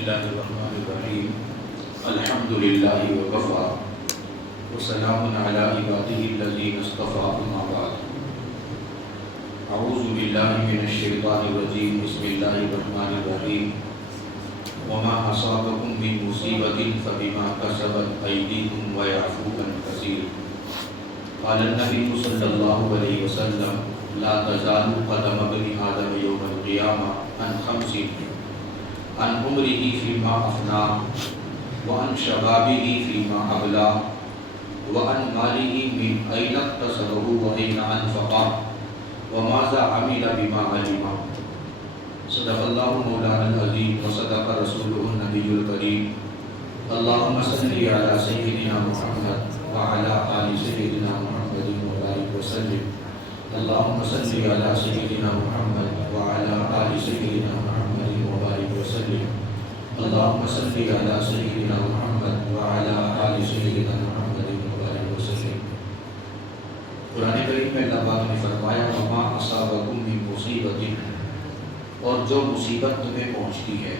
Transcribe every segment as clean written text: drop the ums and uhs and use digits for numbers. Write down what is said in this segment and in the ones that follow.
الله الرحمن الرحيم الحمد لله وكفى وسلام على عباده الذين اصطفى أما بعد أعوذ بالله من الشيطان الرجيم بسم الله الرحمن الرحيم وما أصابكم من مصيبة فبما كسبت أيديكم ويعفو عن كثير قال النبي صلى الله عليه وسلم لا تزال قدم ابن آدم يوم القيامة عن خمس عن عمره فيما أفنى وعن شبابه فيما أبلى وعن ماله من أين اكتسبه وأين أنفقه وماذا عمل بما علم صدق الله مولانا العظيم وصدق رسوله النبي الكريم اللهم صل على سيدنا محمد وعلى آل سيدنا محمد وبارك وسلم اللهم صل على سيدنا محمد وعلى آل سيدنا محمد وبارك وسلم اللهم صل على سيدنا محمد وعلى آل سيدنا محمد وبارك وسلم. قرآن کریم میں اللہ پاک نے فرمایا وما اصابکم من مصیبت، اور جو مصیبت تمہیں پہنچتی ہے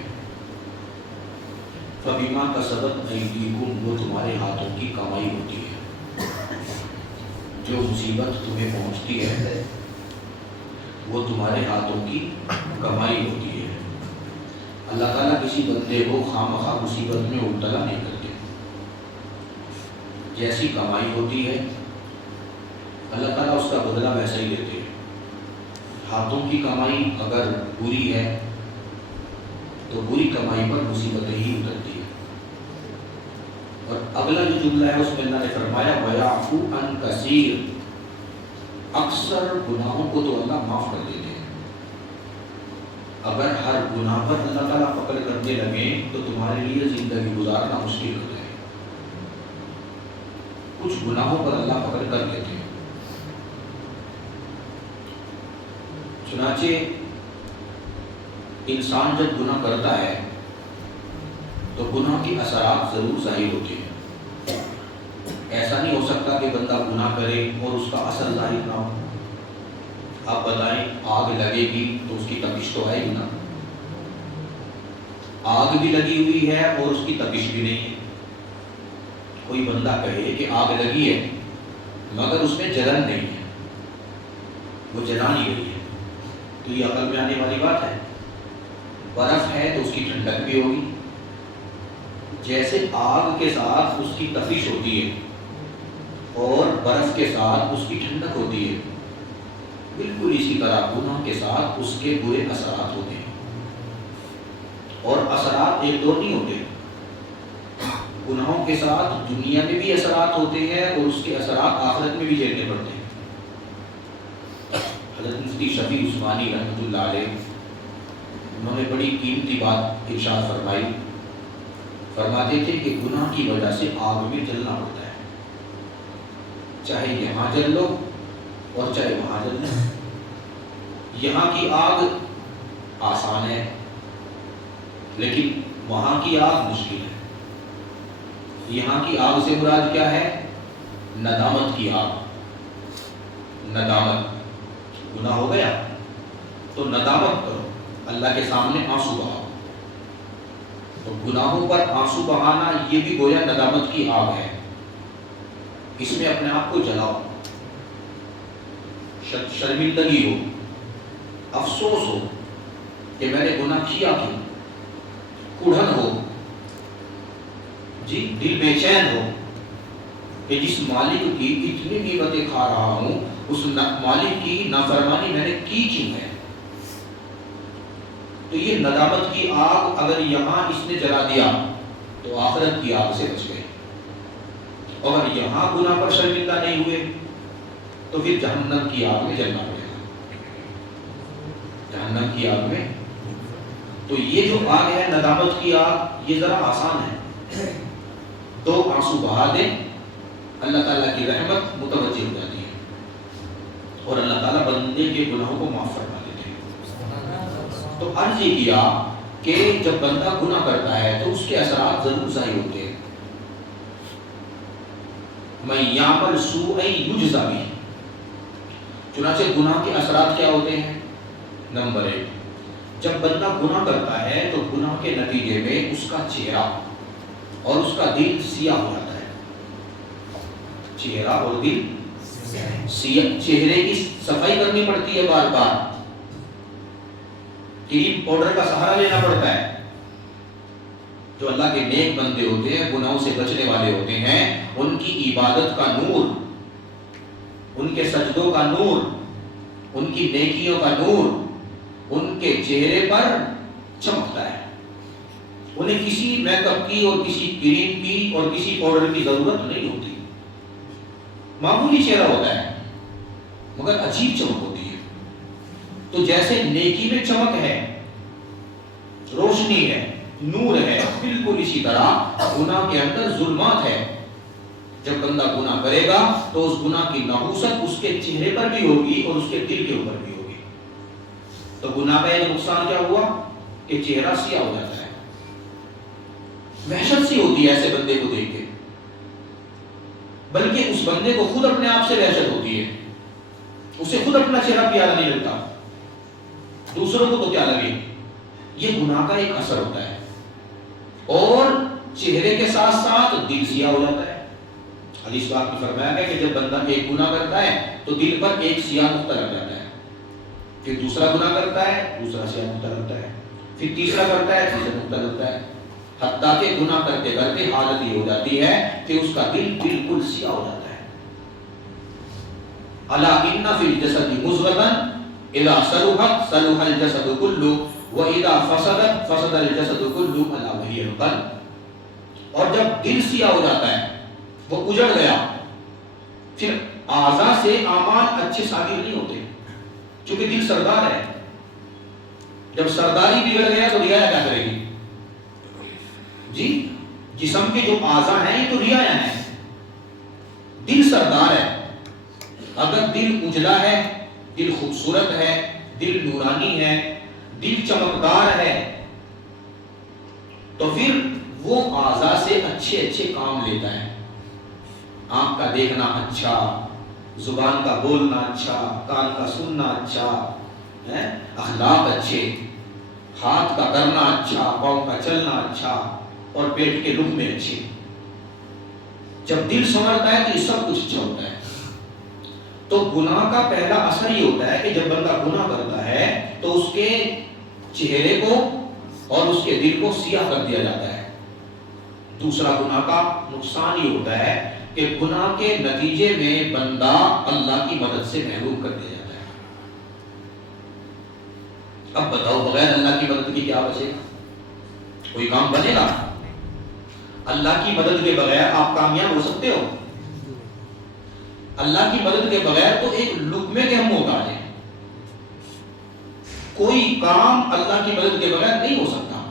فبما کسبت ایدیکم، وہ تمہارے ہاتھوں کی کمائی ہوتی ہے. جو مصیبت تمہیں پہنچتی ہے وہ تمہارے ہاتھوں کی کمائی ہوتی ہے. اللہ تعالیٰ کسی بندے کو خواہ مصیبت میں مبتلا نہیں کرتے. جیسی کمائی ہوتی ہے اللہ تعالیٰ اس کا بدلہ ویسا ہی لیتے ہیں. ہاتھوں کی کمائی اگر بری ہے تو بری کمائی پر مصیبتیں ہی اترتی ہیں. اور اگلا جو جملہ ہے اس میں اللہ نے فرمایا وَيَعْفُو عَنْ كَثِيرٍ، اکثر گناہوں کو تو اللہ معاف کر دیتے ہیں. اگر ہر گناہ پر اللہ تعالیٰ پکڑ کرنے لگے تو تمہارے لیے زندگی گزارنا مشکل ہو جائے. کچھ گناہوں پر اللہ پکڑ کر لیتے ہیں. چنانچہ انسان جب گناہ کرتا ہے تو گناہ کے اثرات ضرور ظاہر ہوتے ہیں. ایسا نہیں ہو سکتا کہ بندہ گناہ کرے اور اس کا اثر ظاہر نہ ہو. آپ بتائیں آگ لگے گی تو اس کی تپش تو ہے ہی نا. آگ بھی لگی ہوئی ہے اور اس کی تپش بھی نہیں ہے. کوئی بندہ کہے کہ آگ لگی ہے مگر اس میں جلن نہیں ہے، وہ جلا نہیں رہی ہے، تو یہ عقل میں آنے والی بات ہے. برف ہے تو اس کی ٹھنڈک بھی ہوگی. جیسے آگ کے ساتھ اس کی تپش ہوتی ہے اور برف کے ساتھ اس کی ٹھنڈک ہوتی ہے، بالکل اسی طرح گناہ کے ساتھ اس کے برے اثرات ہوتے ہیں. اور اثرات ایک دو نہیں ہوتے. گناہوں کے ساتھ دنیا میں بھی اثرات ہوتے ہیں اور اس کے اثرات آخرت میں بھی جھیلنے پڑتے ہیں. حضرت مفتی شفیع عثمانی رحمۃ اللہ علیہ انہوں نے بڑی قیمتی بات ارشاد فرمائی. فرماتے تھے کہ گناہ کی وجہ سے آگ میں جلنا پڑتا ہے. چاہے یہاں جل لو اور چاہے وہاں جل لو. یہاں کی آگ آسان ہے لیکن وہاں کی آگ مشکل ہے. یہاں کی آگ سے مراد کیا ہے؟ ندامت کی آگ. ندامت، گناہ ہو گیا تو ندامت کرو، اللہ کے سامنے آنسو بہاؤ. تو گناہوں پر آنسو بہانا یہ بھی گویا ندامت کی آگ ہے. اس میں اپنے آپ کو جلاؤ، شرمندگی ہو، افسوس ہو کہ میں نے گناہ کیا کیوں، کڑھن ہو جی، دل بے چین ہو کہ جس مالک کی اتنی نعمتیں کھا رہا ہوں اس مالک کی نافرمانی میں نے کی کیوں ہے. تو یہ ندامت کی آگ اگر یہاں اس نے جلا دیا تو آخرت کی آگ سے بچ گئے. اور یہاں گناہ پر شرمندہ نہیں ہوئے تو پھر جہنم کی آگ میں جلنا پڑے گا. جہنم کی آگ میں. تو یہ جو آگ ہے ندامت کی آگ، یہ ذرا آسان ہے. دو آنسو بہا دیں، اللہ تعالیٰ کی رحمت متوجہ ہو جاتی ہے اور اللہ تعالیٰ بندے کے گناہوں کو معاف فرما دیتے ہیں. تو عرض یہ کیا کہ جب بندہ گناہ کرتا ہے تو اس کے اثرات ضرور ظاہر ہوتے ہیں. مَن یعمل سوءًا یجزَ بِہ، چنانچہ گناہ کے اثرات کیا ہوتے ہیں؟ نمبر 1، جب بندہ گناہ کرتا ہے تو گناہ کے نتیجے میں اس کا چہرہ اور اس کا دل سیاہ ہو جاتا ہے. چہرہ اور دل سیاہ. چہرے کی صفائی کرنی پڑتی ہے بار بار, کریم پاؤڈر کا سہارا لینا پڑتا ہے. جو اللہ کے نیک بندے ہوتے ہیں, گناہوں سے بچنے والے ہوتے ہیں, ان کی عبادت کا نور, ان کے سجدوں کا نور, ان کی نیکیوں کا نور ان کے چہرے پر چمکتا ہے. انہیں کسی میک اپ کی اور کسی کریم کی اور کسی پاؤڈر کی ضرورت نہیں ہوتی. معمولی چہرہ ہوتا ہے مگر عجیب چمک ہوتی ہے. تو جیسے نیکی میں چمک ہے, روشنی ہے, نور ہے, بالکل اسی طرح گناہ کے اندر ظلمات ہے. جب بندہ گناہ کرے گا تو اس گناہ کی نحوست اس کے چہرے پر بھی ہوگی اور اس کے دل کے اوپر بھی ہوگی. تو گناہ کا ایک نقصان کیا ہوا کہ چہرہ سیاہ ہو جاتا ہے. وحشت سی ہوتی ہے ایسے بندے کو دیکھ کے, بلکہ اس بندے کو خود اپنے آپ سے وحشت ہوتی ہے. اسے خود اپنا چہرہ پیارا نہیں لگتا, دوسروں کو تو کیا لگے. یہ گناہ کا ایک اثر ہوتا ہے اور چہرے کے ساتھ ساتھ دل سیاہ ہو جاتا ہے. حدیث پاک میں فرمایا گیا کہ جب بندہ ایک گناہ کرتا ہے تو دل پر ایک سیاہ نقطہ لگ جاتا ہے, پھر دوسرا گناہ کرتا ہے, دوسرا سیاہ نقطہ لگتا ہے, پھر تیسرا کرتا ہے, تیسرا نقطہ لگتا ہے, حتیٰ کہ گناہ کرتے کرتے حالت یہ ہو جاتی ہے کہ اس کا دل بالکل سیاہ ہو جاتا ہے. الا ان فی الجسد مضغۃ اذا صلحت صلح الجسد كله واذا فسدت فسد الجسد كله الا وهي القلب. اور جب دل سیاہ ہو جاتا ہے, وہ اجڑ گیا, پھر اعضاء سے اعمال اچھے صادر نہیں ہوتے, چونکہ دل سردار ہے. جب سرداری بگڑ گیا تو ریا کیا کرے گی جی. جسم کے جو اعضاء ہیں یہ تو ریا ہیں, دل سردار ہے. اگر دل اجلا ہے, دل خوبصورت ہے, دل نورانی ہے, دل چمکدار ہے, تو پھر وہ اعضاء سے اچھے اچھے کام لیتا ہے. آنکھ کا دیکھنا اچھا, زبان کا بولنا اچھا, کان کا سننا اچھا, اخلاق اچھے, ہاتھ کا کرنا اچھا, پاؤں کا چلنا اچھا, اور پیٹ کے لقمے اچھے. جب دل سنورتا ہے تو یہ سب کچھ اچھا ہوتا ہے. تو گناہ کا پہلا اثر یہ ہوتا ہے کہ جب بندہ گناہ کرتا ہے تو اس کے چہرے کو اور اس کے دل کو سیاہ کر دیا جاتا ہے. دوسرا گناہ کا نقصان یہ ہوتا ہے کہ گناہ کے نتیجے میں بندہ اللہ کی مدد سے محروم کر دیا جاتا ہے. اب بتاؤ بغیر اللہ کی مدد کی کیا بچے گا؟ کوئی کام بنے گا؟ اللہ کی مدد کے بغیر آپ کامیاب ہو سکتے ہو؟ اللہ کی مدد کے بغیر تو ایک لقمے کے ہم محتاج ہیں. کوئی کام اللہ کی مدد کے بغیر نہیں ہو سکتا.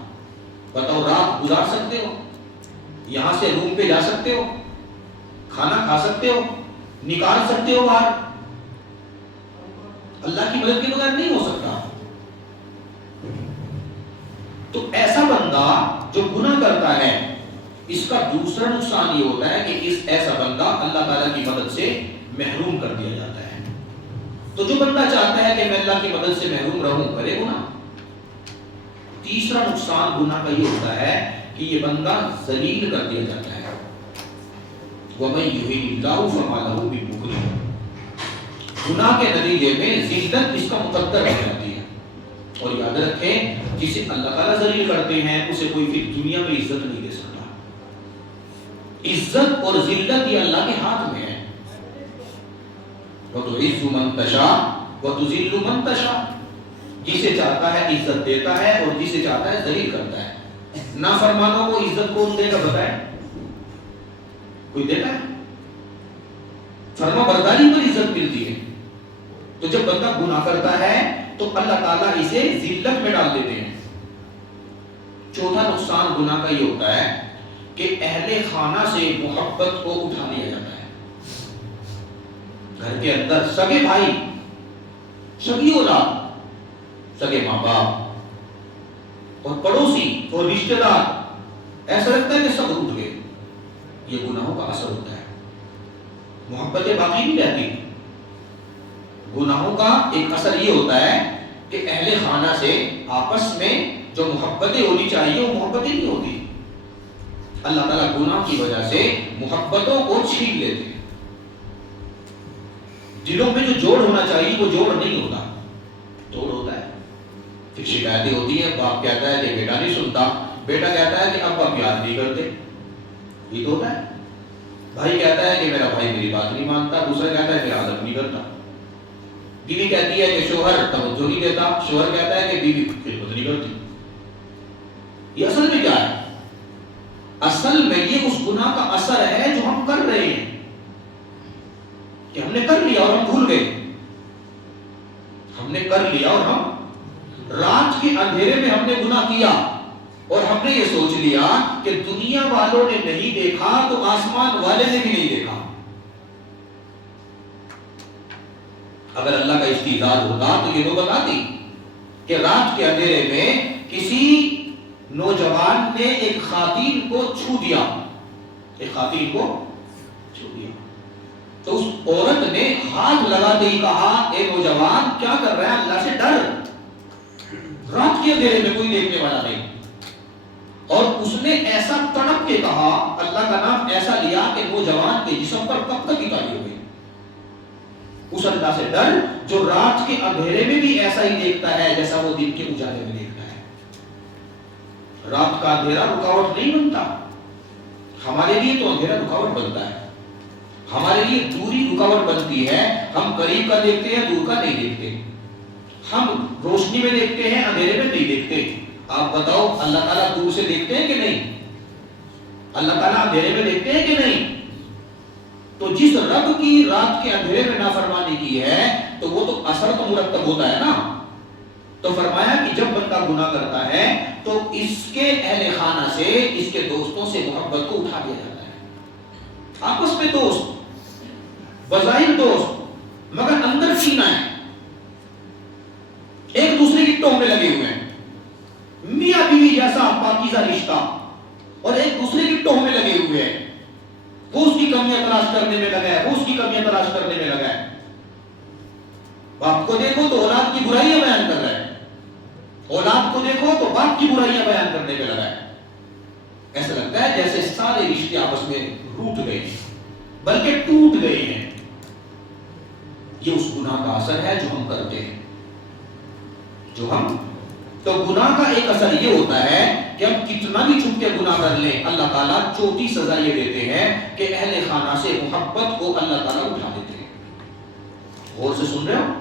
بتاؤ رات گزار سکتے ہو؟ یہاں سے روم پہ جا سکتے ہو؟ کھانا کھا سکتے ہو؟ نکال سکتے ہو باہر؟ اللہ کی مدد کے بغیر نہیں ہو سکتا. تو ایسا بندہ جو گناہ کرتا ہے, اس کا دوسرا نقصان یہ ہوتا ہے کہ ایسا بندہ اللہ تعالیٰ کی مدد سے محروم کر دیا جاتا ہے. تو جو بندہ چاہتا ہے کہ میں اللہ کی مدد سے محروم رہوں, کرے گناہ. تیسرا نقصان گناہ کا یہ ہوتا ہے کہ یہ بندہ ذلیل کر دیا جاتا ہے. وَمَن يُهِنِ اللَّهُ فَمَا لَهُ مِن مُكْرِمٍ. گناہ کے نتیجے میں ذلت اس کا مقدر ہو جاتی ہے. اور یاد رکھیں, جسے اللہ تعالیٰ ذلیل کرتے ہیں اسے کوئی پھر دنیا میں عزت نہیں دے سکتا. عزت اور ذلت یہ اللہ کے ہاتھ میں ہے. وَتُعِزُّ مَن تَشَاءُ وَتُذِلُّ مَن تَشَاءُ. جسے چاہتا ہے عزت دیتا ہے اور جسے چاہتا ہے ذلیل کرتا ہے. نافرمانوں کو عزت کون دے گا بتائیں؟ کوئی دیتا ہے؟ فرما برداری پر عزت ملتی ہے. تو جب بندہ گناہ کرتا ہے تو اللہ تعالیٰ اسے ذلت میں ڈال دیتے ہیں. چوتھا نقصان گناہ کا یہ ہوتا ہے کہ اہل خانہ سے محبت کو اٹھا لیا جاتا ہے. گھر کے اندر سگے بھائی, سگی اولاد, سگے ماں باپ اور پڑوسی اور رشتہ دار, ایسا لگتا ہے کہ سب روٹ گئے. یہ گناہوں کا اثر ہوتا ہے. محبتیں باقی نہیں رہتی. گناہوں کا ایک اثر یہ ہوتا ہے کہ اہل خانہ سے آپس میں جو محبتیں ہونی چاہیے وہ محبتیں نہیں ہوتی. اللہ تعالیٰ گناہ کی وجہ سے محبتوں کو چھین لیتے ہیں. دلوں میں جو جوڑ ہونا چاہیے وہ جوڑ نہیں ہوتا، جوڑ ہوتا ہے. پھر شکایتیں ہوتی ہیں، باپ کہتا ہے کہ بیٹا نہیں سنتا، بیٹا کہتا ہے کہ ابا پیار نہیں کرتے. یہ تو ہوتا ہے. بھائی کہتا ہے کہ میرا بھائی میری بات نہیں مانتا، دوسرا کہتا ہے میرا ادب نہیں کرتا. بیوی کہتی ہے کہ شوہر توجہ نہیں دیتا، شوہر کہتا ہے کہ بیوی خدمت نہیں کرتی. یہ اصل میں کیا ہے؟ اصل میں یہ اس گناہ کا اثر ہے جو ہم کر رہے ہیں، کہ ہم نے کر لیا اور ہم بھول گئے. ہم نے کر لیا اور ہم رات کے اندھیرے میں ہم نے گناہ کیا اور ہم نے یہ سوچ لیا کہ دنیا والوں نے نہیں دیکھا تو آسمان والے نے بھی نہیں دیکھا. اگر اللہ کا استعزاز ہوتا تو یہ وہ بتاتی کہ رات کے اندھیرے میں کسی نوجوان نے ایک خواتین کو چھو دیا، ایک خواتین کو چھو دیا، تو اس عورت نے ہاتھ لگاتے ہی کہا اے نوجوان کیا کر رہا ہے، اللہ سے ڈر. رات کے اندھیرے میں کوئی دیکھنے والا نہیں. اور اس نے ایسا تڑپ کے کہا، اللہ کا نام ایسا لیا کہ نوجوان کے جسم پر کب تک اتاری ہو گئی. اس اللہ سے ڈر جو رات کے اندھیرے میں بھی ایسا ہی دیکھتا ہے جیسا وہ دن کے اجالے میں دیکھتا ہے. رات کا اندھیرا رکاوٹ نہیں بنتا، ہمارے لیے تو اندھیرا رکاوٹ بنتا ہے. ہمارے لیے دوری رکاوٹ بنتی ہے. ہم قریب کا دیکھتے ہیں، دور کا نہیں دیکھتے. ہم روشنی میں دیکھتے ہیں، اندھیرے میں نہیں دیکھتے. آپ بتاؤ اللہ تعالیٰ دور سے دیکھتے ہیں کہ نہیں؟ اللہ تعالیٰ اندھیرے میں دیکھتے ہیں کہ نہیں؟ تو جس رب کی رات کے اندھیرے میں نافرمانی کی ہے تو وہ تو اثر تو مرتب ہوتا ہے نا. تو فرمایا کہ جب بندہ گناہ کرتا ہے تو اس کے اہل خانہ سے، اس کے دوستوں سے محبت کو اٹھا دیا جاتا ہے. آپس میں دوست، بظاہر دوست، مگر اندر سینہ ہے، ایک دوسرے کی ٹوہ میں لگے ہوئے ہیں. میاں بیوی جیسا پاکیزہ رشتہ اور ایک دوسرے کی ٹوہ میں لگے ہوئے ہیں. وہ اس کی کمیاں تلاش کرنے میں لگا ہے، وہ اس کی کمیاں تلاش کرنے میں لگا ہے. باپ کو دیکھو تو اولاد کی برائیاں بیان کر رہا ہے، اولاد کو دیکھو تو باپ کی برائیاں بیان کرنے میں لگا ہے. ایسا لگتا ہے جیسے سارے رشتے آپس میں روٹ گئے ہیں، بلکہ ٹوٹ گئے ہیں. یہ اس گناہ کا اثر ہے جو ہم کرتے ہیں. تو گناہ کا ایک اثر یہ ہوتا ہے کہ ہم کتنا بھی چھپ کے گناہ کر لیں، اللہ تعالیٰ چوٹی سزا یہ دیتے ہیں کہ اہل خانہ سے محبت کو اللہ تعالیٰ اٹھا دیتے ہیں. غور سے سن رہے ہو؟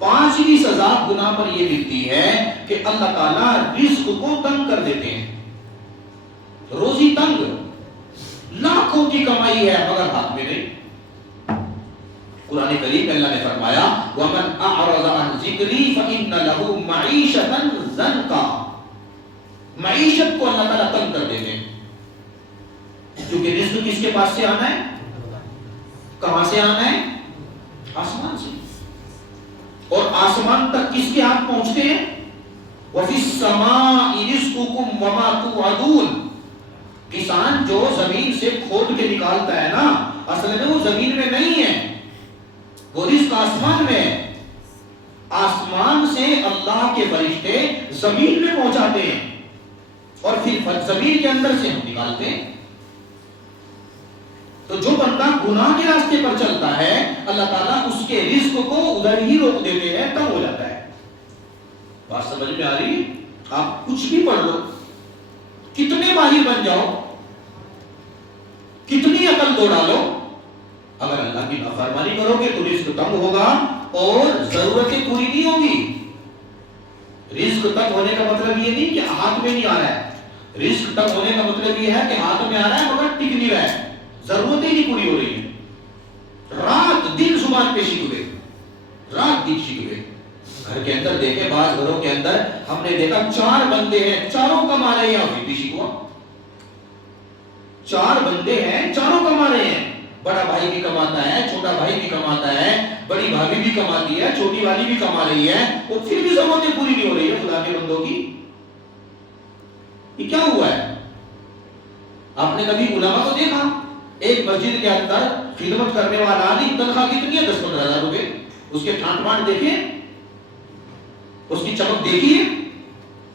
5ویں سزا گناہ پر یہ ملتی ہے کہ اللہ تعالیٰ رزق کو تنگ کر دیتے ہیں. روزی تنگ، لاکھوں کی کمائی ہے مگر ہاتھ میں نہیں. قرآن کریم میں اللہ نے فرمایا وَمَنْ أَعْرَضَ عَنْ ذِكْرِي فَإِنَّ لَهُ مَعِيشَةً ضَنْكًا. معیشت کو اللہ تعالیٰ تنگ کر دیتے ہیں، کیونکہ رزق کس کے پاس سے آنا ہے؟ کہاں سے آنا ہے؟ آسمان سے. اور آسمان تک کس کے ہاتھ پہنچتے ہیں؟ وَفِي السَّمَاءِ رِزْقُكُمْ وَمَا تُوعَدُونَ. کسان جو زمین سے کھود کے نکالتا ہے نا، اصل میں وہ زمین میں نہیں ہے، وہ رزق آسمان میں ہے. آسمان سے اللہ کے فرشتے زمین میں پہنچاتے ہیں اور پھر زمین کے اندر سے ہم نکالتے ہیں. تو جو بندہ گناہ کے راستے پر چلتا ہے اللہ تعالیٰ اس کے رزق کو ادھر ہی روک دیتے ہیں، تب ہو جاتا ہے. بات سمجھ میں آ رہی؟ آپ کچھ بھی پڑھ لو، کتنے ماہر بن جاؤ، کتنی عقل دوڑا لو، اگر اللہ کی نافرمانی کرو گے تو رزق تنگ ہوگا اور ضرورتیں پوری نہیں ہوگی. رزق تنگ ہونے کا مطلب یہ نہیں کہ ہاتھ میں نہیں آ رہا ہے. رزق تنگ ہونے کا مطلب یہ ہے کہ ہاتھ میں آ رہا ہے مگر ٹک نہیں رہا ہے، ضرورتیں نہیں پوری ہو رہی ہیں. رات دن زبان پہ شکوے، رات دن شکوے. گھر کے اندر دیکھیں، بعض گھروں کے اندر ہم نے دیکھا 4 بندے ہیں، چاروں کما رہے ہیں، پھر بھی شکوا. 4 بندے ہیں، چاروں کما رہے ہیں. بڑا بھائی بھی کماتا ہے، چھوٹا بھائی بھی کماتا ہے، بڑی بھابھی بھی کماتی ہے، چھوٹی والی بھی کما رہی ہے، اور پھر بھی ضرورتیں پوری نہیں ہو رہی ہے خدا کے بندوں کی. یہ کیا ہوا ہے؟ آپ نے کبھی علماء کو دیکھا ایک مسجد کے اندر خدمت کرنے والا نہیں، تنخواہ کتنی ہے؟ 10-15 ہزار روپے. اس کے ٹھانٹ پانٹ دیکھیں، اس کی چمک دیکھی ہے؟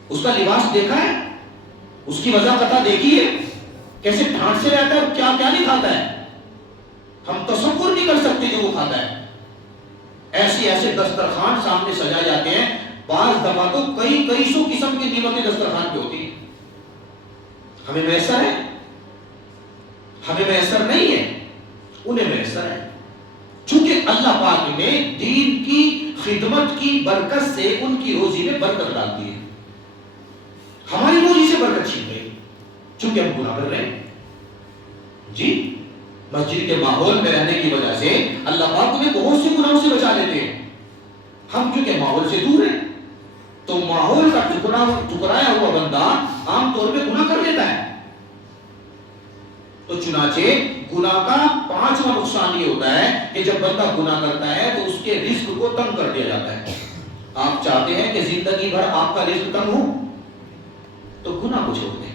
اس کا لباس دیکھا ہے؟ اس کی وضاحت دیکھی ہے؟ کیسے ڈھانٹ سے رہتا ہے اور کیا کیا نہیں کھاتا ہے؟ ہم تصور نہیں کر سکتے جو وہ کھاتا ہے. ایسے ایسے دسترخوان سامنے سجائے جاتے ہیں، بعض دفعہ تو کئی سو قسم کی نعمتیں دسترخوان پہ ہوتی ہیں. ہمیں میسر ہے؟ ہمیں میسر نہیں ہے، انہیں میسر ہے. چونکہ اللہ پاک نے دین کی خدمت کی برکت سے ان کی روزی میں برکت ڈال دی ہے. ہماری روزی سے برکت چھین گئی چونکہ ہم گناہ کر رہے ہیں. جی، مسجد کے ماحول میں رہنے کی وجہ سے اللہ پاک انہیں بہت سے گناہوں سے بچا لیتے ہیں. ہم چونکہ ماحول سے دور ہیں تو ماحول کا ٹکرایا ہوا بندہ عام طور پہ گناہ کر لیتا ہے. تو چنانچہ گناہ کا 5واں نقصان یہ ہوتا ہے کہ جب بندہ گناہ کرتا ہے تو اس کے رزق کو تنگ کر دیا جاتا ہے. آپ چاہتے ہیں کہ زندگی بھر آپ کا رزق تنگ ہو تو گناہ کو چھوڑ دیں.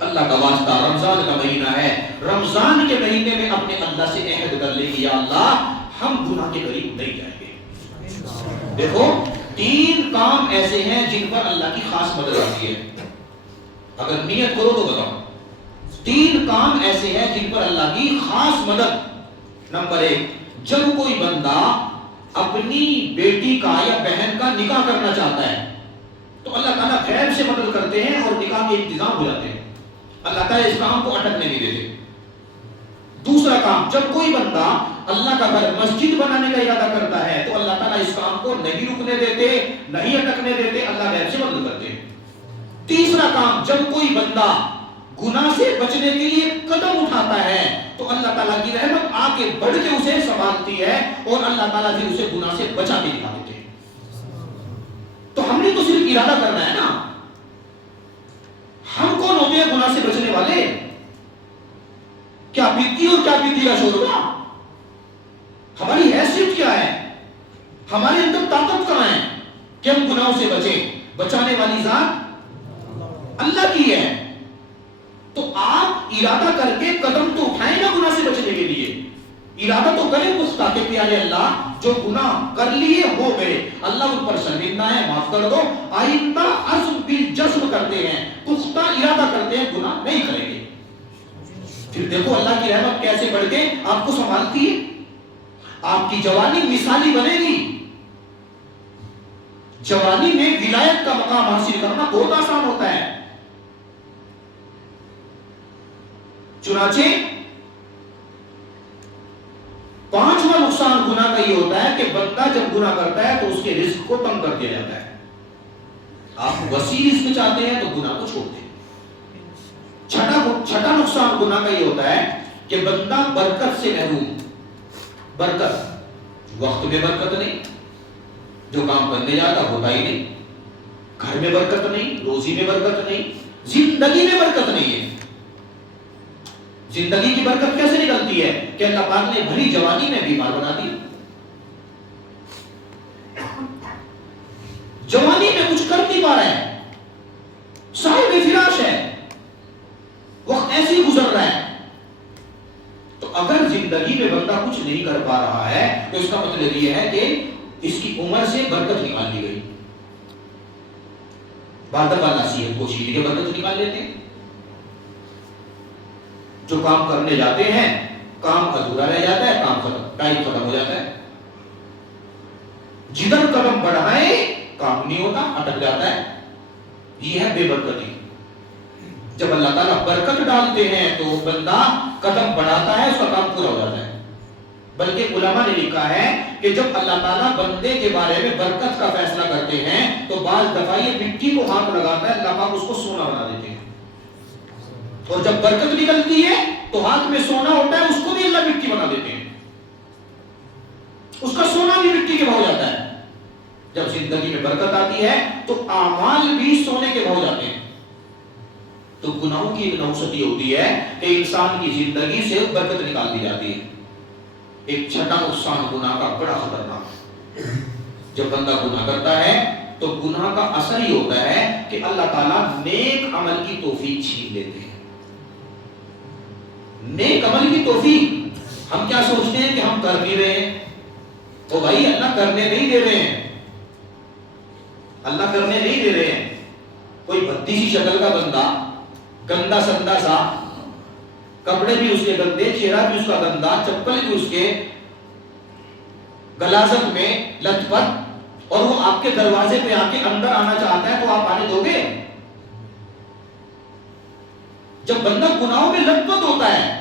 اللہ کا واسطہ رمضان کا مہینہ ہے، رمضان کے مہینے میں اپنے اللہ سے عہد کر لے کہ یا اللہ ہم گناہ کے قریب نہیں جائیں گے. دیکھو 3 کام ایسے ہیں جن پر اللہ کی خاص مدد آتی ہے. اگر نیت کرو تو بتاؤ 3 کام ایسے ہیں جن پر اللہ کی خاص مدد. نمبر 1، جب کوئی بندہ اپنی بیٹی کا یا بہن کا نکاح کرنا چاہتا ہے تو اللہ تعالیٰ غیب سے مدد کرتے ہیں اور نکاح کے انتظام ہو جاتے ہیں. اللہ تعالیٰ اس کام کو اٹکنے نہیں دیتے. دوسرا کام، جب کوئی بندہ اللہ کا گھر مسجد بنانے کا ارادہ کرتا ہے تو اللہ تعالیٰ اس کام کو نہیں رکنے دیتے، نہیں اٹکنے دیتے، اللہ غیب سے مدد کرتے ہیں. تیسرا کام، جب کوئی بندہ گناہ سے بچنے کے لیے قدم اٹھاتا ہے تو اللہ تعالیٰ کی رحمت آ کے بڑھ کے اسے سنبھالتی ہے اور اللہ تعالیٰ پھر اسے گناہ سے بچا کے دکھا دیتے ہیں. تو ہم نے تو صرف ارادہ کرنا ہے نا. ہم کون ہوتے ہیں گناہ سے بچنے والے؟ کیا پیتی اور کیا پیتی کا شوربہ؟ ہماری حیثیت کیا ہے؟ ہمارے اندر طاقت کہاں ہے کہ ہم گناہوں سے بچیں؟ بچانے والی ذات اللہ کی ہے. تو آپ ارادہ کر کے قدم تو اٹھائیں نا گناہ سے بچنے کے لیے. ارادہ تو کریں پختہ کہ پیارے اللہ جو گناہ کر لیے ہو گئے، اللہ ان پر شرمندہ ہے، معاف کر دو. آئندہ عزم بالجزم کرتے ہیں، پختہ ارادہ کرتے ہیں گناہ نہیں کریں گے. پھر دیکھو اللہ کی رحمت کیسے بڑھ کے آپ کو سنبھالتی ہے. آپ کی جوانی مثالی بنے گی. جوانی میں ولایت کا مقام حاصل کرنا بہت آسان ہوتا ہے. چنانچہ 5واں نقصان گناہ کا یہ ہوتا ہے کہ بندہ جب گناہ کرتا ہے تو اس کے رزق کو تنگ کر دیا جاتا ہے. آپ وسیع رزق چاہتے ہیں تو گناہ کو چھوڑ دیں. چھٹا نقصان گناہ کا یہ ہوتا ہے کہ بندہ برکت سے محروم. برکت، وقت میں برکت نہیں، جو کام کرنے جاتا ہوتا ہی نہیں. گھر میں برکت نہیں، روزی میں برکت نہیں، زندگی میں برکت نہیں ہے. زندگی کی برکت کیسے نکلتی ہے کہ اللہ پاک نے بھری جوانی میں بیمار بنا دی. جوانی میں کچھ کر نہیں پا رہے ہیں، صاحب فراش ہے، وقت ایسے ہی گزر رہا ہے. تو اگر زندگی میں بندہ کچھ نہیں کر پا رہا ہے تو اس کا مطلب یہ ہے کہ اس کی عمر سے برکت نکال دی گئی. بعد دفعہ نصیحت کو چھین کے برکت نکال لیتے ہیں. جو کام کرنے جاتے ہیں کام ادھورا رہ جاتا ہے، کام ختم، ٹائم ختم ہو جاتا ہے. جدھر قدم بڑھائے کام نہیں ہوتا، اٹک جاتا ہے. یہ ہے بے برکتی. جب اللہ تعالیٰ برکت ڈالتے ہیں تو بندہ قدم بڑھاتا ہے، اس کا کام پورا ہو جاتا ہے. بلکہ علماء نے لکھا ہے کہ جب اللہ تعالیٰ بندے کے بارے میں برکت کا فیصلہ کرتے ہیں تو بعض دفعہ یہ مٹی کو ہاتھ لگاتا ہے، اللہ پاک اس کو سونا بنا دیتے ہیں. اور جب برکت نکلتی ہے تو ہاتھ میں سونا ہوتا ہے، اس کو بھی اللہ مٹی بنا دیتے ہیں. اس کا سونا بھی مٹی کے بھاؤ جاتا ہے. جب زندگی میں برکت آتی ہے تو اعمال بھی سونے کے بھاؤ جاتے ہیں. تو گناہوں کی ایک نحوست یہ ہوتی ہے کہ انسان کی زندگی سے برکت نکال دی جاتی ہے. ایک چھٹا نقصان گناہ کا بڑا خطرناک. جب بندہ گناہ کرتا ہے تو گناہ کا اثر یہ ہوتا ہے کہ اللہ تعالیٰ نیک عمل کی توفیق چھین لیتے ہیں. نیک عمل کی توفیق ہم کیا سوچتے ہیں کہ ہم کر نہیں رہے ہیں. او بھائی اللہ کرنے نہیں دے رہے ہیں. اللہ کرنے نہیں دے رہے ہیں. کوئی بھدی سی شکل کا بندہ، گندا سندا سا، کپڑے بھی اس کے گندے، چہرہ بھی اس کا گندا، چپل بھی اس کے غلاظت میں لت پت، اور وہ آپ کے دروازے پہ آ کے اندر آنا چاہتا ہے تو آپ آنے دو گے؟ جب بندہ گناہوں میں لت پت ہوتا ہے،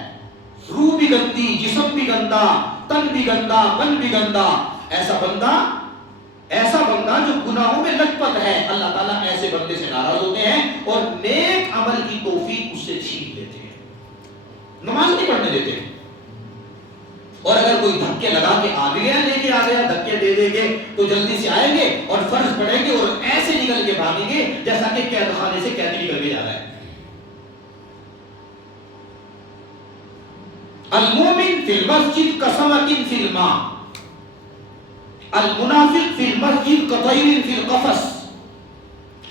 روح بھی گندی، جسم بھی گندا، تن بھی گندا، من بھی گندا، ایسا بندہ جو گناہوں میں لت پت ہے، اللہ تعالیٰ ایسے بندے سے ناراض ہوتے ہیں اور نیک عمل کی توفیق اس سے چھین لیتے ہیں، نماز نہیں پڑھنے دیتے. اور اگر کوئی دھکے لگا کے آ گیا، لے کے آ گیا، دھکے دے دیں گے تو جلدی سے آئیں گے اور فرض پڑھیں گے اور ایسے نکل کے بھاگیں گے جیسا کہ قید خانے سے قیدی نکل کے جا رہا ہے. المومن فی المسجد کسمۃ فی الماء، المنافق فی المسجد کطیر فی القفص.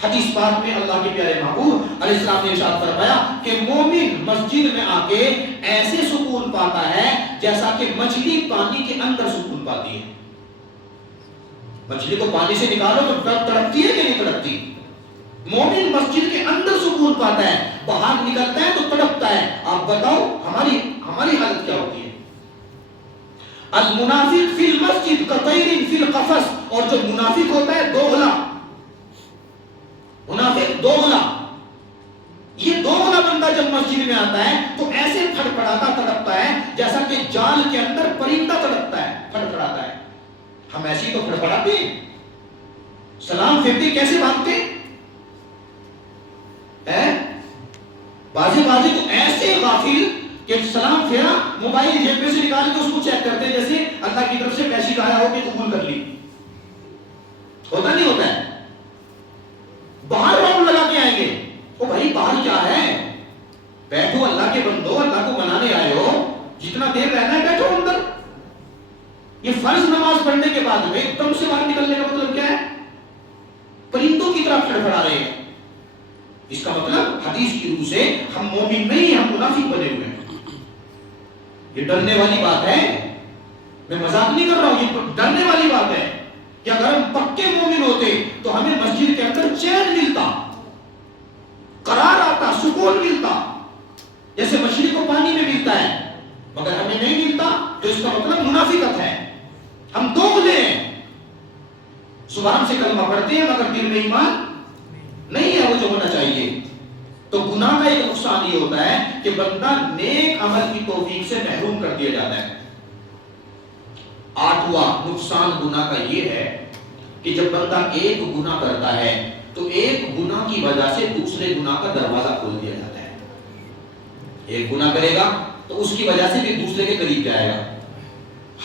حدیث پاک میں اللہ کے پیارے محبوب علیہ السلام نے ارشاد فرمایا کہ مومن مسجد میں آ کے ایسے سکون پاتا ہے جیسا کہ مچھلی پانی کے اندر سکون پاتی ہے. مچھلی کو پانی سے نکالو تو تڑپتی ہے کہ نہیں تڑپتی؟ مومن مسجد کے اندر سکون پاتا ہے، باہر نکلتا ہے تو تڑپتا ہے. آپ بتاؤ ہماری حالت کیا ہوتی ہے؟ المنافق فی المسجد کطیر فی القفص. اور جو منافق ہوتا ہے دوغلا، منافق دوغلا، یہ دوغلا بندہ جب مسجد میں آتا ہے تو ایسے پھڑپڑاتا تڑپتا ہے جیسا کہ جال کے اندر پرندہ تڑپتا ہے، پھڑپڑاتا ہے. ہم ایسی تو پھڑپڑاتے ہیں، سلام پھیرتے کیسے بھاگتے ہیں؟ بازی تو ایسے غافل کہ سلام پھیرا، موبائل جیب میں سے نکال کے اس کو چیک کرتے ہیں جیسے اللہ کی طرف سے میسج آیا ہو کہ قبول کر لی. ہوتا نہیں ہوتا ہے؟ باہر راؤنڈ لگا کے آئیں گے، او بھائی باہر کیا ہے، بیٹھو اللہ کے بندو، اللہ کو منانے آئے ہو، جتنا دیر رہنا ہے بیٹھو اندر. یہ فرض نماز پڑھنے کے بعد میں ایک دم سے باہر نکلنے کا مطلب کیا ہے؟ پرندوں کی طرح پھڑپڑا رہے ہیں. اس کا مطلب حدیث کی روح سے ہم مومن نہیں، ہم منافق بنے ہوئے ہیں. یہ ڈرنے والی بات ہے، میں مذاق نہیں کر رہا ہوں، یہ ڈرنے والی بات ہے کہ اگر ہم پکے مومن ہوتے تو ہمیں مسجد کے اندر چین ملتا، قرار آتا، سکون ملتا، جیسے مچھلی کو پانی میں ملتا ہے. مگر ہمیں نہیں ملتا تو اس کا مطلب منافقت ہے، ہم دوغلے ہیں. زبان سے کلمہ پڑھتے ہیں مگر دل میں ایمان نہیں ہے وہ جو ہونا چاہیے. تو گناہ کا ایک نقصان یہ ہوتا ہے کہ بندہ نیک عمل کی توفیق سے محروم کر دیا جاتا ہے. 8واں نقصان گناہ کا یہ ہے کہ جب بندہ ایک گناہ کرتا ہے تو ایک گناہ کی وجہ سے دوسرے گناہ کا دروازہ کھول دیا جاتا ہے. ایک گناہ کرے گا تو اس کی وجہ سے بھی دوسرے کے قریب جائے گا.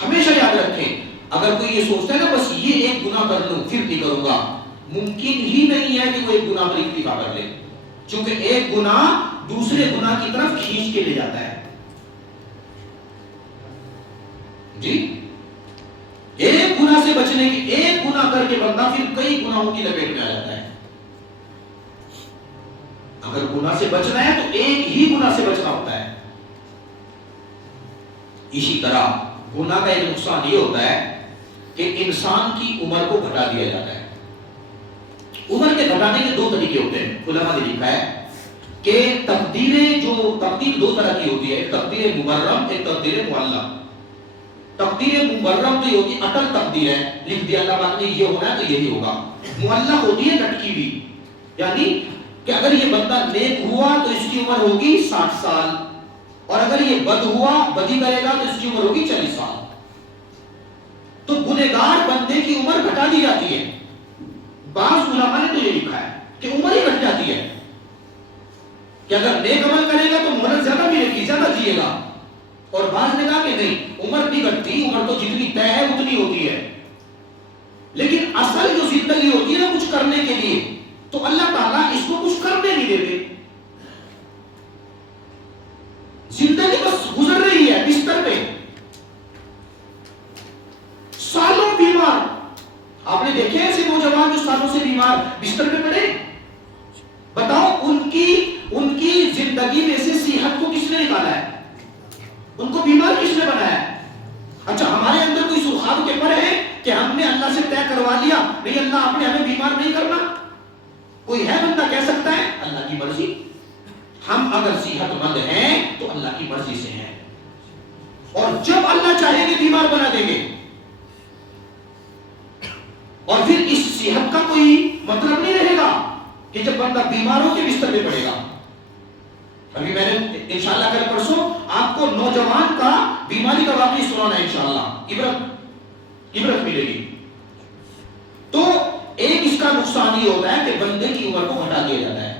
ہمیشہ یاد رکھیں، اگر کوئی یہ سوچتا ہے نا بس یہ ایک گناہ کر لوں پھر نہیں کروں گا، ممکن ہی نہیں ہے کہ وہ ایک گناہ پر اکتفا کر لے، کیونکہ ایک گناہ دوسرے گناہ کی طرف کھینچ کے لے جاتا ہے. جی ایک گناہ سے بچنے کی، ایک گناہ کر کے بندہ پھر کئی گناہوں کی لپیٹ میں آ جاتا ہے. اگر گناہ سے بچنا ہے تو ایک ہی گناہ سے بچنا ہوتا ہے. اسی طرح گناہ کا ایک نقصان یہ ہوتا ہے کہ انسان کی عمر کو گھٹا دیا جاتا ہے. عمر کے گھٹانے کے 2 طریقے ہوتے ہیں. علماء نے لکھا ہے کہ تقدیر 2 طرح کی ہوتی ہے، ایک تقدیر مبرم، ایک تقدیر معلّہ. تقدیر مبرم تو یہ ہوتی ہے اٹل تقدیر ہے، لکھ دیا اللہ پاک نے یہ ہونا ہے تو یہی ہوگا. معلّہ ہوتی ہے لٹکی ہوئی، یعنی کہ اگر یہ بندہ نیک ہوا تو اس کی عمر ہوگی 60 سال، اور اگر یہ بد ہوا، بدی کرے گا تو اس کی عمر ہوگی 40 سال. تو گنہگار بندے کی عمر گھٹا دی جاتی ہے. بعض علماء نے تو یہ لکھا ہے کہ عمر ہی گھٹ جاتی ہے کہ اگر نیک عمل کرے گا تو مہلت زیادہ ملے گی، زیادہ جیے گا. اور بعض نے کہا کہ نہیں، عمر نہیں گھٹتی، عمر تو جتنی طے ہے اتنی ہوتی ہے. لیکن اصل جو زندگی ہوتی ہے نا کچھ کرنے کے لیے، تو اللہ تعالیٰ اس کو کچھ کرنے نہیں دیتے. زندگی بس گزر رہی ہے بستر پہ، سالوں بیمار. آپ نے دیکھے ایسے نوجوان جو سالوں سے بیمار بستر پہ پڑے؟ بتاؤ ان کی زندگی میں سے صحت کو کس نے نکالا ہے؟ ان کو بیمار کس نے بنایا ہے؟ اچھا ہمارے اندر کوئی سرخاب کے پر ہے کہ ہم نے اللہ سے طے کروا لیا نہیں اللہ آپ نے ہمیں بیمار بیمار نہیں کرنا؟ کوئی ہے بندہ کہہ سکتا ہے؟ اللہ کی مرضی. ہم اگر صحت مند ہیں تو اللہ کی مرضی سے ہیں، اور جب اللہ چاہے گے بیمار بنا دیں گے. اور پھر اس صحت کا کوئی مطلب نہیں رہے گا کہ جب بندہ بیماروں کے بستر پہ پڑے گا. ابھی میں نے انشاءاللہ کل پرسوں آپ کو نوجوان کا بیماری کا واقعہ سنانا ہے، انشاءاللہ عبرت ملے گی. تو ایک اس کا نقصان یہ ہوتا ہے کہ بندے کی عمر کو گھٹا دیا جاتا ہے.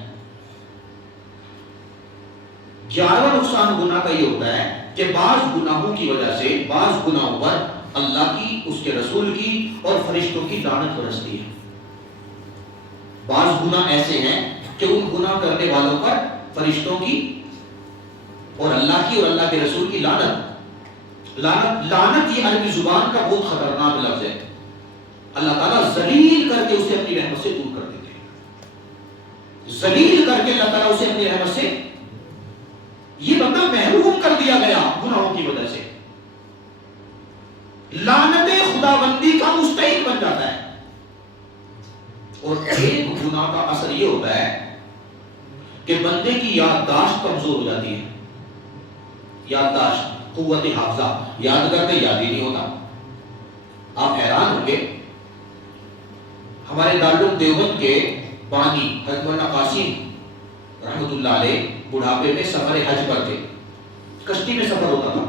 11واں نقصان گناہ کا یہ ہوتا ہے کہ بعض گناہوں کی وجہ سے بعض گناہوں پر اللہ کی، اس کے رسول کی اور فرشتوں کی لعنت برستی ہے. بعض گناہ ایسے ہیں کہ ان گناہ کرنے والوں پر فرشتوں کی اور اللہ کی اور اللہ کے رسول کی لعنت یہ عربی زبان کا بہت خطرناک لفظ ہے. اللہ تعالیٰ ذلیل کر کے اسے اپنی رحمت سے دور کر دیتے ہیں. ذلیل کر کے اللہ تعالیٰ اسے اپنی رحمت سے، یہ بندہ محروم کر دیا گیا گناہوں کی وجہ سے، لعنت خداوندی کا مستحق بن جاتا ہے. اور ایک گناہ کا اثر یہ ہوتا ہے کہ بندے کی یادداشت کمزور ہو جاتی ہے. یادداشت، قوت حافظہ، یاد کرتے یاد ہی نہیں ہوتا. آپ حیران ہوں گے، ہمارے دارالعلوم دیوبند کے بانی حضرت مولانا قاسم رحمۃ اللہ علیہ بڑھاپے میں سفر حج پر تھے. کشتی میں سفر ہوتا تھا.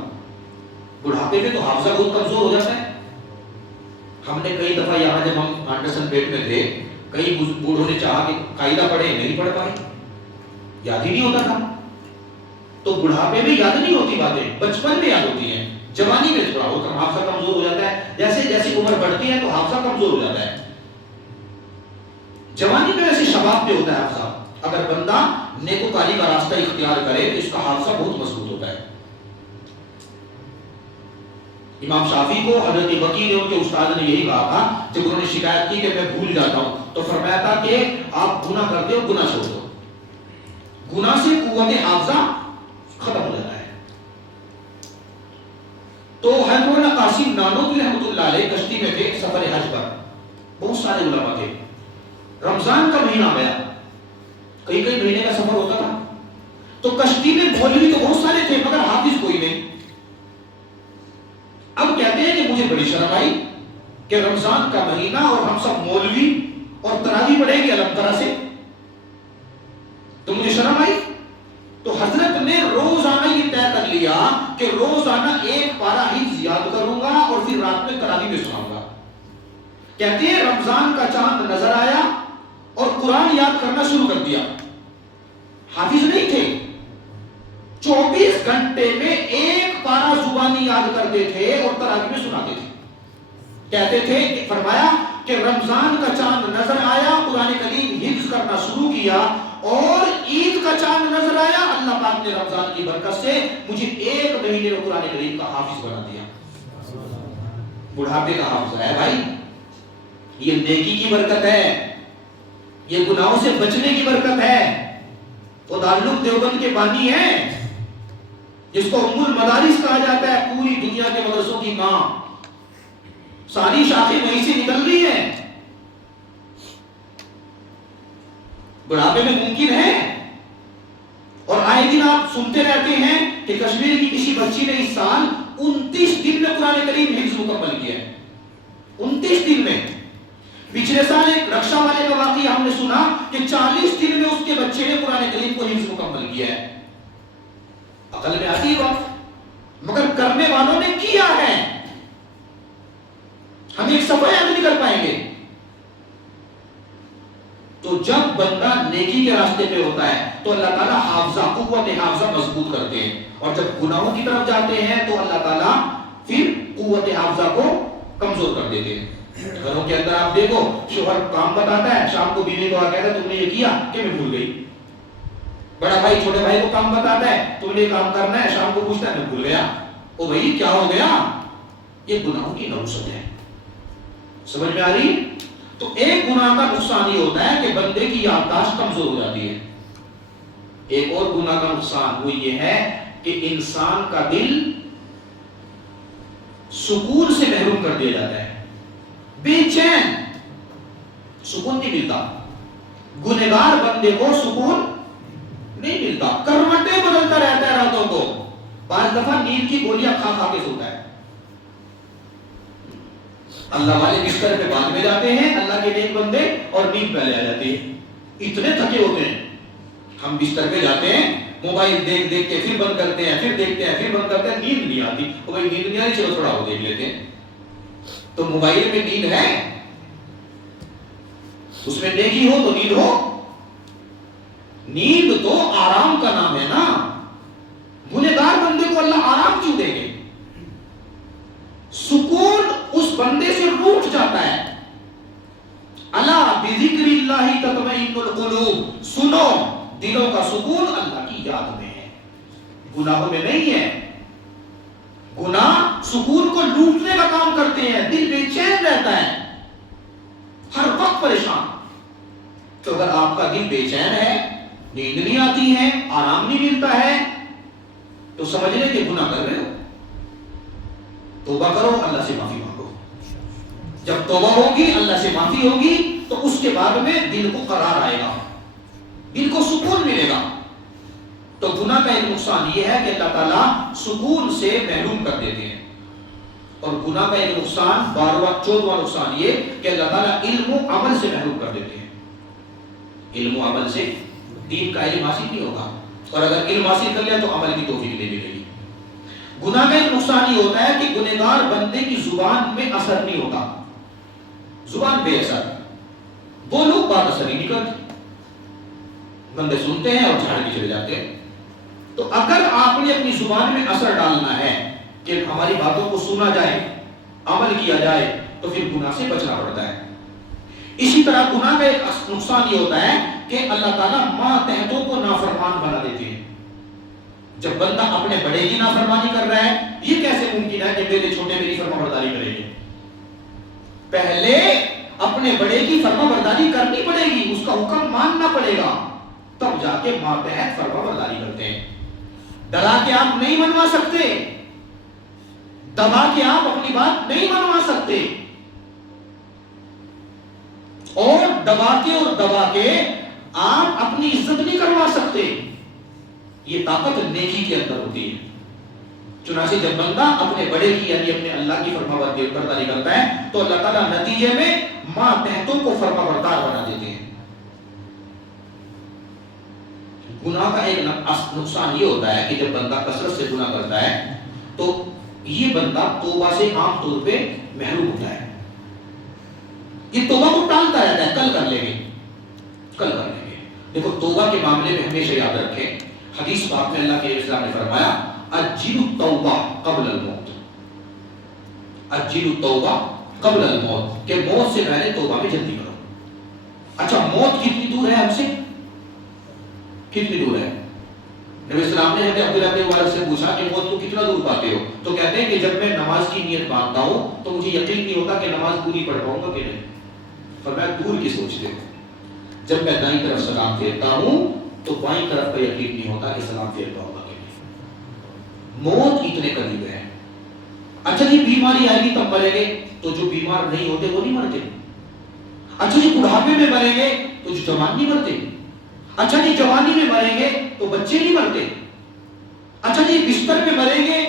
بڑھاپے میں تو حافظہ بہت کمزور ہو جاتا ہے. ہم نے کئی دفعہ یہاں جب ہم آنڈرسن پیٹ میں تھے، کئی بوڑھوں نے چاہا کہ قاعدہ پڑھے، نہیں پڑھ پائے، یاد ہی نہیں ہوتا تھا. تو بڑھاپے میں یاد نہیں ہوتی باتیں، بچپن میں یاد ہوتی ہیں. جوانی میں تھوڑا ہوتا حافظہ کمزور ہو جاتا ہے. جیسے جیسے عمر بڑھتی ہے تو حافظہ کمزور ہو جاتا ہے. جوانی میں ویسے شباب پہ ہوتا ہے حافظہ. اگر بندہ نیکوکاری کا راستہ اختیار کرے تو اس کا حافظہ بہت مضبوط ہوتا ہے. امام شافعی کو حضرت وکیع نے، ان کے استاد نے یہی کہا تھا جب انہوں نے شکایت کی کہ میں بھول جاتا ہوں، تو فرمایا تھا کہ آپ گناہ کرتے ہو، گناہ چھوڑ دو. گناہ سے قوت حافظہ ختم ہو جاتا ہے. تو حضرت مولانا قاسم نانوتوی رحمۃ اللہ علیہ کشتی میں تھے سفر حج پر. بہت سارے علماء تھے. رمضان کا مہینہ آیا، کئی مہینے کا سفر ہوتا تھا. تو کشتی میں مولوی تو بہت سارے تھے مگر حافظ کوئی نہیں. اب کہتے ہیں کہ مجھے بڑی شرم آئی کہ رمضان کا مہینہ اور ہم سب مولوی اور تراویح پڑھیں گے الگ طرح سے، تو مجھے شرم آئی. تو حضرت نے روزانہ یہ طے کر لیا کہ روزانہ ایک پارہ حفظ یاد کروں گا اور پھر رات میں تراویح میں سناؤں گا. کہتے ہیں رمضان کا چاند نظر آیا اور قرآن یاد کرنا شروع کر دیا. حافظ نہیں تھے، 24 گھنٹے میں ایک پارہ زبانی یاد کرتے تھے اور تراویح میں سناتے تھے. کہتے تھے، فرمایا کہ رمضان کا چاند نظر آیا، قرآن کریم حفظ کرنا شروع کیا، اور عید کا چاند نظر آیا، اللہ پاک نے رمضان کی برکت سے مجھے ایک مہینے میں قرآن کریم کا حافظ بنا دیا. بڑھاپے کا حافظ ہے بھائی، یہ نیکی کی برکت ہے، یہ گناہوں سے بچنے کی برکت ہے. وہ دارالعلوم دیوبند کے بانی ہیں جس کو ام المدارس کہا جاتا ہے، پوری دنیا کے مدرسوں کی ماں. ساری شاخیں وہیں سے نکل رہی ہیں. بڑھاپے میں ممکن ہے، اور آئے دن آپ سنتے رہتے ہیں کہ کشمیر کی کسی بچی نے اس سال 29 دن میں قرآن کریم حفظ مکمل کیا ہے. 29 دن میں. پچھلے سال ایک رکشہ والے کا واقعہ ہم نے سنا کہ 40 دن میں اس کے بچے نے قرآن کریم کو حفظ مکمل کیا ہے. عقل میں آتی بات، مگر کرنے والوں نے کیا ہے. ہم ایک صفحہ یاد نہیں کر پائیں گے. تو جب بندہ نیکی کے راستے پہ ہوتا ہے تو اللہ تعالیٰ حافظہ، قوت حافظہ مضبوط کرتے ہیں، اور جب گناہوں کی طرف جاتے ہیں تو اللہ تعالیٰ پھر قوت حافظہ کو کمزور کر دیتے ہیں. گھروں کے اندر آپ دیکھو، شوہر کام بتاتا ہے، شام کو بیوی کو آ کہتا ہے تم نے یہ کیا کہ میں بھول گئی. بڑا بھائی چھوٹے بھائی کو کام بتاتا ہے، تم نے کام کرنا ہے، شام کو پوچھتا ہے میں بھول گیا. او بھائی کیا ہو گیا؟ یہ گناہوں کی نوسط ہے. سمجھ میں آ رہی؟ تو ایک گناہ کا نقصان یہ ہوتا ہے کہ بندے کی یادداشت کمزور ہو جاتی ہے. ایک اور گناہ کا نقصان وہ یہ ہے کہ انسان کا دل سکون سے محروم کر دیا جاتا ہے. بے چین، سکون نہیں ملتا. گنہگار بندے کو سکون نہیں ملتا, کروٹیں بدلتا رہتا ہے راتوں کو, بعض دفعہ نیند کی گولیاں کھا کھا کے سوتا ہے. اللہ والے بستر پہ بعد میں جاتے ہیں, اللہ کے نیک بندے, اور نیند پہلے آ جاتی ہے, اتنے تھکے ہوتے ہیں. ہم بستر پہ جاتے ہیں, موبائل دیکھ دیکھ کے پھر بند کرتے ہیں, پھر دیکھتے ہیں, پھر بند کرتے ہیں, نیند نہیں آتی. وہ بھائی نیند نہیں آ رہی, چلو تھوڑا وہ دیکھ لیتے ہیں. تو موبائل میں نیند ہے, اس میں نیکی ہو تو نیند ہو. نیند تو آرام کا نام ہے نا. گنہگار بندے کو اللہ آرام کیوں دیں گے؟ سکون اس بندے سے روٹ جاتا ہے. الا بذکر اللہ تطمئن القلوب, سنو دلوں کا سکون اللہ کی یاد میں ہے, گناہوں میں نہیں ہے. گناہ سکون کو لوٹنے کا کام کرتے ہیں, دل بے چین رہتا ہے, ہر وقت پریشان. تو اگر آپ کا دل بے چین ہے, نیند نہیں آتی ہے, آرام نہیں ملتا ہے, تو سمجھ لیں کہ گناہ کر رہے ہو. توبہ کرو, اللہ سے معافی مانگو. جب توبہ ہوگی, اللہ سے معافی ہوگی, تو اس کے بعد میں دل کو قرار آئے گا, دل کو سکون ملے گا. تو گناہ کا ایک نقصان یہ ہے کہ اللہ تعالیٰ سکون سے محروم کر دیتے ہیں. اور گناہ کا ایک نقصان 14واں نقصان یہ کہ اللہ تعالیٰ علم و عمل سے محروم کر دیتے ہیں. علم و عمل سے دین کا علم حاصل نہیں ہوگا, اور اگر علم حاصل کر لیا تو عمل کی توفیق نہیں ملے گی. گناہ کا ایک نقصان یہ ہوتا ہے کہ گنہگار بندے کی زبان میں اثر نہیں ہوتا, زبان بے اثر, بولو بات اثر ہی نہیں کرتی, بندے سنتے ہیں اور جھاڑ کے چلے جاتے ہیں. تو اگر آپ نے اپنی زبان میں اثر ڈالنا ہے کہ ہماری باتوں کو سنا جائے, عمل کیا جائے, تو پھر گناہ سے بچنا پڑتا ہے. اسی طرح گناہ کا ایک نقصان یہ ہوتا ہے کہ اللہ تعالیٰ ماتحتوں کو نافرمان بنا دیتے ہیں. جب بندہ اپنے بڑے کی نافرمانی کر رہا ہے, یہ کیسے ممکن ہے کہ میرے چھوٹے میری فرما برداری کریں گے؟ پہلے اپنے بڑے کی فرما برداری کرنی پڑے گی, اس کا حکم ماننا پڑے گا, تب جا کے ماتحت فرما برداری کرتے ہیں. ڈرا کے آپ نہیں منوا سکتے, دبا کے آپ اپنی بات نہیں منوا سکتے, اور دبا کے آپ اپنی عزت نہیں کروا سکتے. یہ طاقت نیکی کے اندر ہوتی ہے. چنانچہ جب بندہ اپنے بڑے کی یعنی اپنے اللہ کی فرما برداری کرتا ہے, تو اللہ تعالیٰ نتیجے میں ماتحتوں کو فرما بردار بنا دیتے ہیں. گناہ کا ایک نقصان یہ ہوتا ہے کہ جب بندہ کثرت سے گناہ کرتا ہے, تو یہ بندہ توبہ سے عام طور پہ محروم ہوتا ہے. یہ توبہ کو ٹالتا رہتا ہے, کل کر لیں گے, کل کر لیں گے. دیکھو توبہ کے معاملے میں ہمیشہ یاد رکھیں, حدیث پاک میں اللہ کے اسلام نے فرمایا اجل التوبہ قبل الموت, اجل التوبہ قبل الموت, کہ موت سے پہلے توبہ میں جلدی کرو. اچھا موت کتنی دور ہے ہم سے, کتنی دور ہے؟ نبی اسلام نے حضرت عبداللہ بن عمر سے پوچھا کہ موت کو کتنا دور پاتے ہو؟ تو کہتے ہیں کہ جب میں نماز کی نیت باندھتا ہوں تو مجھے یقین نہیں ہوتا کہ نماز پوری پڑھ پاؤں گا کہ نہیں. فرمایا دور کی سوچتے ہو, جب میں دائیں طرف سلام پھیرتا ہوں تو بائیں طرف کا یقین نہیں ہوتا کہ سلام پھیر پاؤں گا کہ نہیں. موت اتنے قریب ہے. اچھا جی بیماری آئے گی تب مریں گے, تو جو بیمار نہیں ہوتے وہ نہیں مرتے. اچھا جی بڑھاپے میں مریں گے تو جو جوان نہیں مرتے. اچھا جی جوانی میں مریں گے تو بچے نہیں مرتے. اچھا جی بستر پہ مریں گے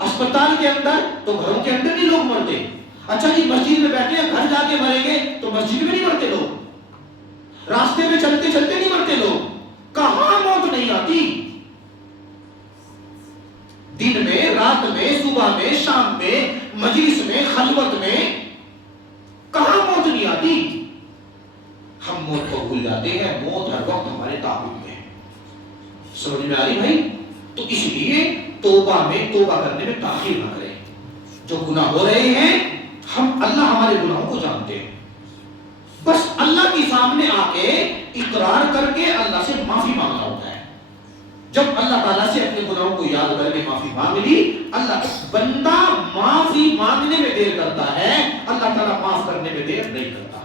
اسپتال کے اندر تو گھروں کے اندر نہیں لوگ مرتے. اچھا جی مسجد میں بیٹھے ہیں, گھر جا کے مریں گے تو مسجد میں نہیں مرتے لوگ. راستے میں چلتے چلتے نہیں مرتے لوگ. کہاں موت نہیں آتی؟ دن میں, رات میں, صبح میں, شام میں, مجلس میں, خلوت میں, کہاں موت نہیں آتی؟ ہم موت کو بھول جاتے ہیں. موت ہر وقت ہمارے تعاقب میں ہے. سمجھ میں آ رہی بھائی؟ تو اس لیے توبہ کرنے میں تاخیر نہ کریں. جو گناہ ہو رہے ہیں, ہم اللہ ہمارے گناہوں کو جانتے ہیں, بس اللہ کے سامنے آ کے اقرار کر کے اللہ سے معافی مانگنا ہوتا ہے. جب اللہ تعالیٰ سے اپنے گناہوں کو یاد کر کے معافی مانگ لی, اللہ بندہ معافی مانگنے میں دیر کرتا ہے, اللہ تعالیٰ معاف کرنے میں دیر نہیں کرتا.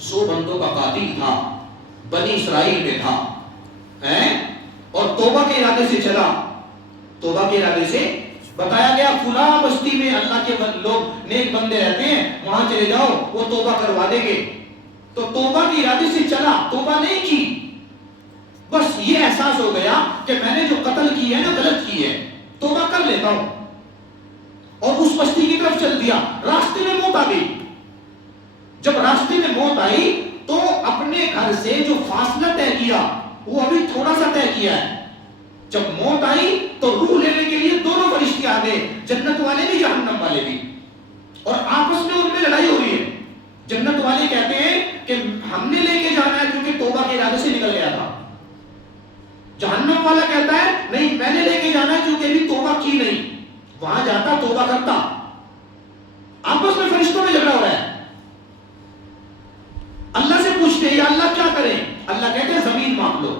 100 بندوں کا قاتل تھا, بنی اسرائیل میں تھا, اور توبہ کے ارادے سے چلا. توبہ کے ارادے سے بتایا گیا فلاں بستی میں اللہ کے لوگ نیک بندے رہتے ہیں, وہاں چلے جاؤ, وہ توبہ کروا دیں گے. تو توبہ کے ارادے سے چلا، توبہ نہیں کی، بس یہ احساس ہو گیا کہ میں نے جو قتل کی ہے نا غلط کی ہے، توبہ کر لیتا ہوں، اور اس بستی کی طرف چل دیا۔ راستے میں موت آ گئی۔ جب راستے میں موت آئی تو اپنے گھر سے جو فاصلہ طے کیا وہ ابھی تھوڑا سا طے کیا ہے۔ جب موت آئی تو روح لینے کے لیے دونوں فرشتے آ گئے، جنت والے بھی جہنم والے بھی، اور آپس میں ان میں لڑائی ہو رہی ہے۔ جنت والے کہتے ہیں کہ ہم نے لے کے جانا ہے کیونکہ توبہ کے ارادے سے نکل گیا تھا۔ جہنم والا کہتا ہے نہیں، میں نے لے کے جانا ہے کیونکہ ابھی توبہ کی نہیں، وہاں جاتا توبہ کرتا۔ آپس میں فرشتوں میں جھگڑا ہو رہا ہے۔ اللہ سے پوچھتے ہیں یا اللہ کیا کریں؟ اللہ کہتے ہیں زمین مانگ لو،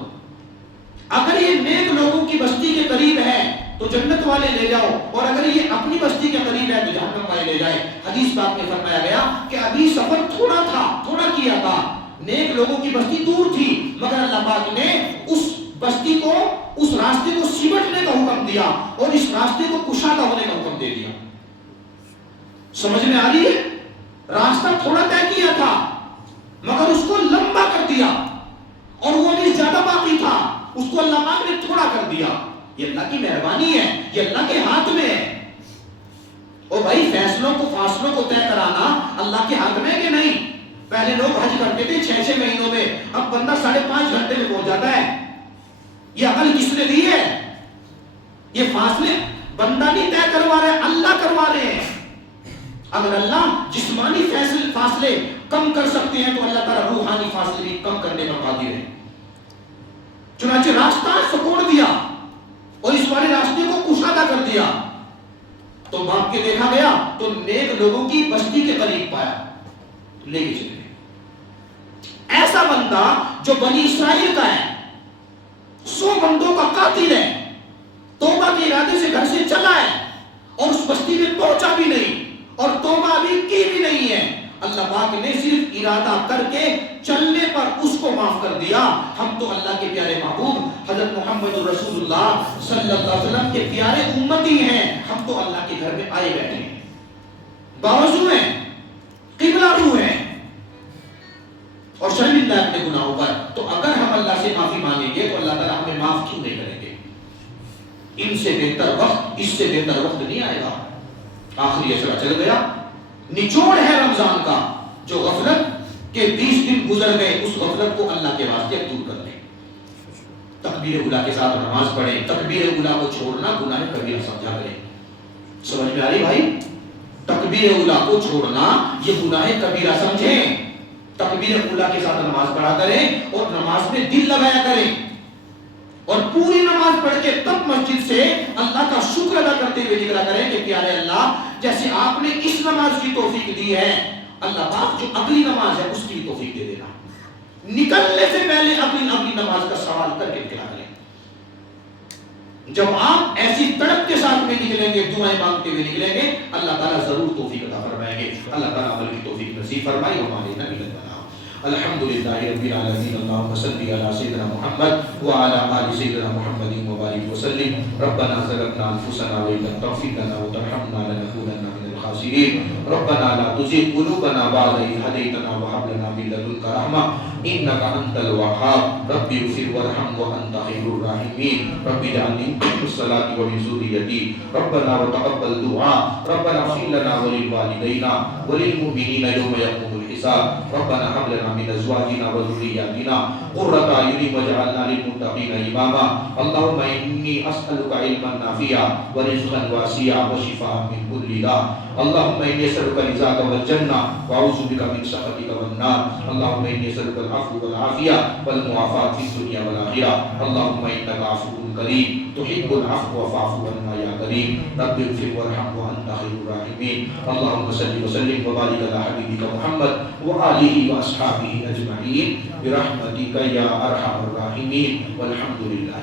اگر یہ نیک لوگوں کی بستی کے قریب ہے تو جنت والے لے جاؤ، اور اگر یہ اپنی بستی کے قریب ہے تو جہنم والے لے جائے۔ حدیث پاک میں فرمایا گیا کہ ابھی سفر تھوڑا تھا، تھوڑا کیا تھا، نیک لوگوں کی بستی دور تھی، مگر اللہ پاک نے اس بستی کو، اس راستے کو سمٹنے کا حکم دیا اور اس راستے کو کشادہ ہونے کا حکم دے دیا۔ سمجھ میں آ رہی ہے؟ راستہ تھوڑا طے کیا تھا مگر اس کو لمبا کر دیا، اور وہ بھی زیادہ باقی تھا، اس کو اللہ پاک نے تھوڑا کر دیا۔ یہ اللہ کی مہربانی ہے، یہ اللہ کے ہاتھ میں ہے۔ اور بھائی فیصلوں کو، فاصلوں کو طے کرانا اللہ کے ہاتھ میں کہ نہیں؟ پہلے لوگ حج کرتے تھے 6 مہینوں میں، اب بندہ 5.5 گھنٹے میں پہنچ جاتا ہے۔ یہ عقل کس نے دی ہے؟ یہ فاصلے بندہ نہیں طے کروا رہے، اللہ کروا رہے ہیں۔ اگر اللہ جسمانی فاصلے کم کر سکتے ہیں تو اللہ تعالیٰ روحانی فاصلے بھی کم کرنے کا قادر ہے۔ چنانچہ راستہ سکوڑ دیا اور اس والے راستے کو کشادہ کر دیا، تو بھاگ کے دیکھا گیا تو نیک لوگوں کی بستی کے قریب پایا، لے کے چلے گئے۔ ایسا بندہ جو بنی اسرائیل کا ہے، 100 بندوں کا قاتل ہے، توبہ کے ارادے سے گھر سے چلا ہے اور اس بستی میں پہنچا بھی نہیں اور توبہ بھی کی بھی نہیں ہے، اللہ پاک نے صرف ارادہ کر کے چلنے پر اس کو معاف کر دیا۔ ہم تو اللہ کے پیارے محبوب حضرت محمد رسول اللہ صلی اللہ علیہ وسلم کے پیارے امتی ہیں، ہم تو اللہ کے گھر میں آئے بیٹھے ہیں، باوضو ہیں، قبلہ رو ہیں اور شرمندہ اپنے گناہوں پر۔ تو اگر ہم اللہ سے معافی مانگیں گے تو اللہ تعالیٰ ہمیں معاف کیوں نہیں کریں گے؟ ان سے بہتر وقت، اس سے بہتر وقت نہیں آئے گا۔ آخری اشرا چل گیا، نچوڑ ہے رمضان کا، جو غفلت کے 20 دن گزر گئے اس غفلت کو اللہ کے واسطے دور کر لیں۔ تکبیر اولیٰ کے ساتھ نماز پڑھیں، تکبیر اولیٰ کو چھوڑنا گناہ کبیرہ سمجھا کریں۔ سمجھ میں آ رہی بھائی؟ تکبیر اولیٰ کو چھوڑنا یہ گناہ کبیرہ سمجھیں۔ تکبیر اولیٰ کے ساتھ نماز پڑھا کریں اور نماز میں دل لگایا کریں، اور پوری نماز پڑھ کے تب مسجد سے اللہ کا شکر ادا کرتے ہوئے نکلا کریں کہ پیارے اللہ جیسے آپ نے اس نماز کی توفیق دی ہے، اللہ پاک جو اگلی نماز ہے اس کی بھی توفیق دے دینا۔ نکلنے سے پہلے اگلی نماز کا سوال کر کے نکلا کریں۔ جب آپ ایسی تڑپ کے ساتھ میں نکلیں گے، دعائیں مانگتے ہوئے نکلیں گے، اللہ تعالیٰ ضرور توفیق عطا فرمائیں گے۔ اللہ تعالیٰ عمل کی توفیق نصیب فرمائے، ہمارے نبی بنا۔ الحمدللہ رب العالمین، اللہم صلی علی سیدنا محمد وعلی آل سیدنا محمد وبارک وسلم۔ ربنا ظلمنا انفسنا وإن لم تغفر لنا وترحمنا لنكونن من الخاسرین۔ ربنا لا تزغ قلوبنا بعد إذ هديتنا وهب لنا من لدنك رحمة إنك أنت الوهاب۔ رب اغفر وارحم وأنت خير الراحمين۔ رب اجعلني مقيم الصلاة ومن ذريتي ربنا وتقبل دعاء۔ ربنا اغفر لنا ولوالدينا وللمؤمنين يوم يقوم الحساب۔ ربنا هب لنا من أزواجنا وذرياتنا قرة أعين واجعلنا للمتقين إماما۔ اللهم إني أسألك علما نافعا ورزقا واسعا وشفاء من كل داء۔ اللهم إني أسألك رضاك والجنة وأعوذ بك من سخطك والنار۔ اللهم إني أسألك العفو والعافية والمعافاة في الدنيا والآخرة۔ اللهم إنك عفو كريم تحب العفو فاعف عنا يا كريم۔ رب اغفر وارحم وأنت خير الراحمين۔ اللهم صل وسلم وبارك على حبيبك محمد وآله وأصحابه أجمعين برحمتك يا أرحم الراحمين، والحمد لله